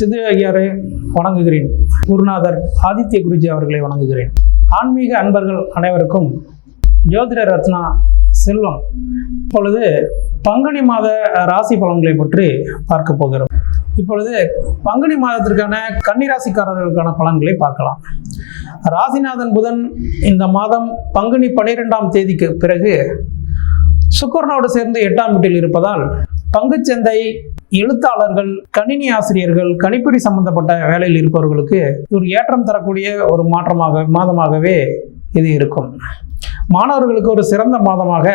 சிது ஐயரை வணங்குகிறேன். குருநாதர் ஆதித்ய குருஜி அவர்களை வணங்குகிறேன். ஆன்மீக அன்பர்கள் அனைவருக்கும் ஜோதிட ரத்னா செல்வம். இப்பொழுது பங்குனி மாத ராசி பலன்களை பற்றி பார்க்க போகிறோம். இப்பொழுது பங்குனி மாதத்திற்கான கன்னிராசிக்காரர்களுக்கான பலன்களை பார்க்கலாம். ராசிநாதன் புதன் இந்த மாதம் பங்குனி 12ஆம் தேதிக்கு பிறகு சுக்கிரனோடு சேர்ந்து 8ஆம் வீட்டில் இருப்பதால் பங்குச்சந்தை, எழுத்தாளர்கள், கணினி ஆசிரியர்கள், கணிப்பொறி சம்பந்தப்பட்ட வேலையில் இருப்பவர்களுக்கு ஒரு ஏற்றம் தரக்கூடிய ஒரு மாதமாகவே இது இருக்கும். மாணவர்களுக்கு ஒரு சிறந்த மாதமாக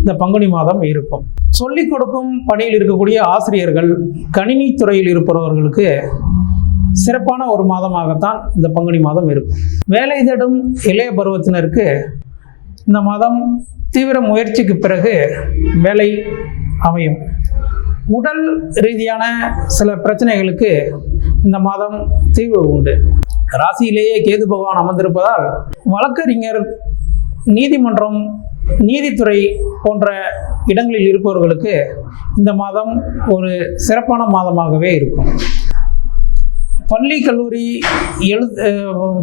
இந்த பங்குனி மாதம் இருக்கும். சொல்லிக் கொடுக்கும் பணியில் இருக்கக்கூடிய ஆசிரியர்கள், கணினி துறையில் இருப்பவர்களுக்கு சிறப்பான ஒரு மாதமாகத்தான் இந்த பங்குனி மாதம் இருக்கும். வேலை தேடும் இளைய பருவத்தினருக்கு இந்த மாதம் தீவிர முயற்சிக்கு பிறகு வேலை அமையும். உடல் ரீதியான சில பிரச்சனைகளுக்கு இந்த மாதம் தீர்வு உண்டு. ராசியிலேயே கேது பகவான் அமர்ந்திருப்பதால் வழக்கறிஞர், நீதிமன்றம், நீதித்துறை போன்ற இடங்களில் இருப்பவர்களுக்கு இந்த மாதம் ஒரு சிறப்பான மாதமாகவே இருக்கும். பள்ளி, கல்லூரி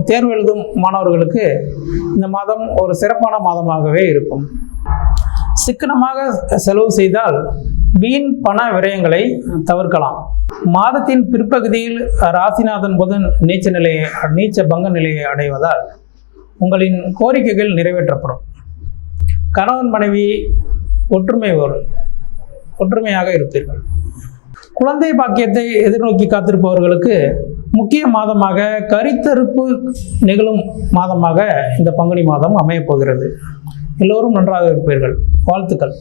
தேர்வு எழுதும் மாணவர்களுக்கு இந்த மாதம் ஒரு சிறப்பான மாதமாகவே இருக்கும். சிக்கனமாக செலவு செய்தால் வீண் பண விரயங்களை தவிர்க்கலாம். மாதத்தின் பிற்பகுதியில் ராசிநாதன் புதன் நீச்ச பங்க நிலையை அடைவதால் உங்களின் கோரிக்கைகள் நிறைவேற்றப்படும். கணவன் மனைவி ஒற்றுமையாக இருப்பீர்கள். குழந்தை பாக்கியத்தை எதிர்நோக்கி காத்திருப்பவர்களுக்கு முக்கிய மாதமாக கருத்தரிப்பு நிகழும் மாதமாக இந்த பங்குனி மாதம் அமையப் போகிறது. எல்லோரும் நன்றாக இருப்பீர்கள். வாழ்த்துக்கள்.